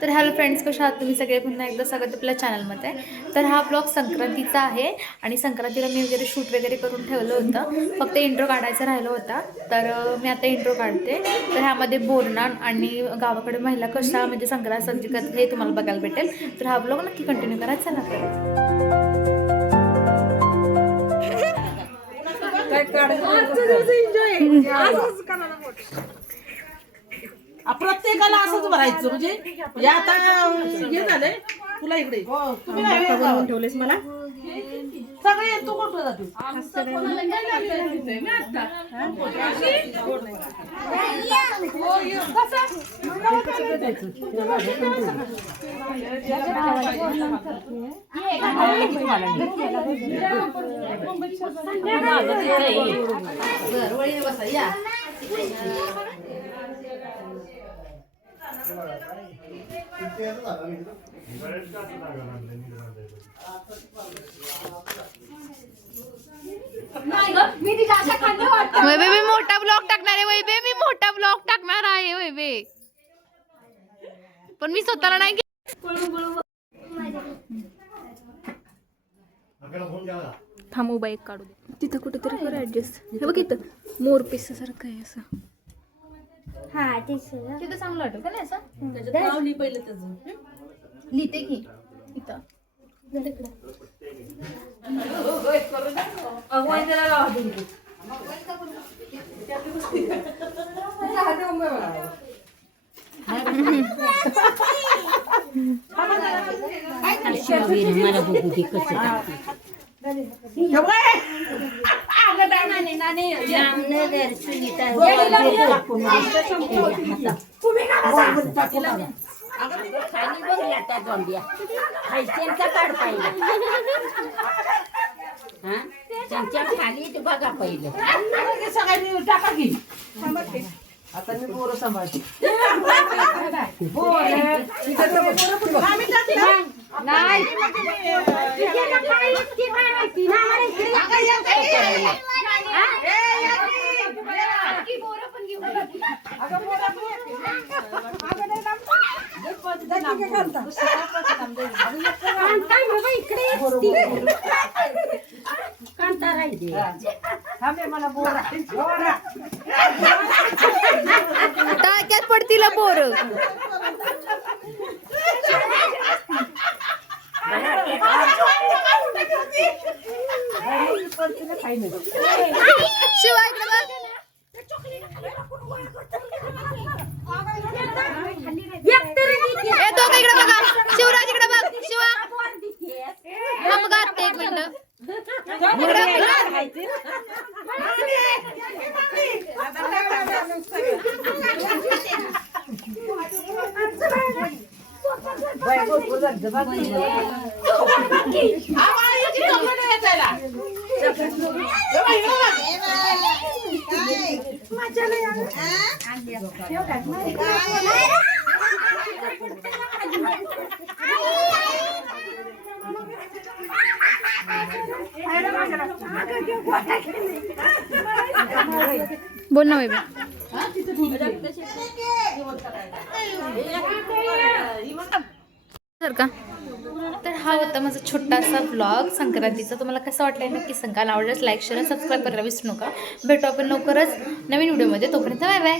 तर hello friends, कशा आहात तुम्ही सगळे? पुन्हा एकदा स्वागत आपल्या चॅनलमध्ये. तर हा ब्लॉग संक्रांतीचा आहे आणि संक्रांतीला मी वगैरे शूट वगैरे करून ठेवलं होतं, फक्त इंट्रो काढायचा राहिला होता. तर मी आता इंट्रो काढते. तर ह्यामध्ये बोरनान आणि गावाकडे महिला कशा म्हणजे संक्रांत साजरी करतात हे तुम्हाला बघायला भेटेल. तर हा ब्लॉग नक्की कंटिन्यू करायचा ना. प्रत्येकाला असंच भरायचं म्हणजे आता हे झालंय तुला इकडे ठेवलेस मला सगळे तू कुठं जाते वैभे मी मोठा ब्लॉग टाकणार आहे. वैभे मी मोठा ब्लॉग टाकणार आहे. वैभे पण मी स्वतःला नाही थांबू बाईक काढू दे. तिथं कुठेतरी कर ऍडजस्ट. हे बघ इथं मोरपीस सारखं आहे असं. हा तिथं चांगलं वाटत का नाही असं. पहिलं त्याचं लिहिते की इथं मला बघू दे कसं खाली बघल्या त्या जोंड्या त्यांचा काढ पाहिजे हा त्यांच्या खाली ते बघा पहिलं सगळ्यांनी टाका की आता मी पोरं सांभाळते नाही टाक्यात पडतील पोर. शिवाय येतो का इकडे बघा. शिवराज इकडे बघ. शिवा एक मिनिट. बोल ना बेबी. सर का तर हा होता माझा छोटासा ब्लॉग संक्रांतीचा. तुम्हाला कसं वाटलं नक्की सांगा. आवडल्यास लाईक शेअर सबस्क्राईब करायला विसरू नका. भेटू आपण लवकरच नवीन व्हिडिओमध्ये. तोपर्यंत बाय बाय.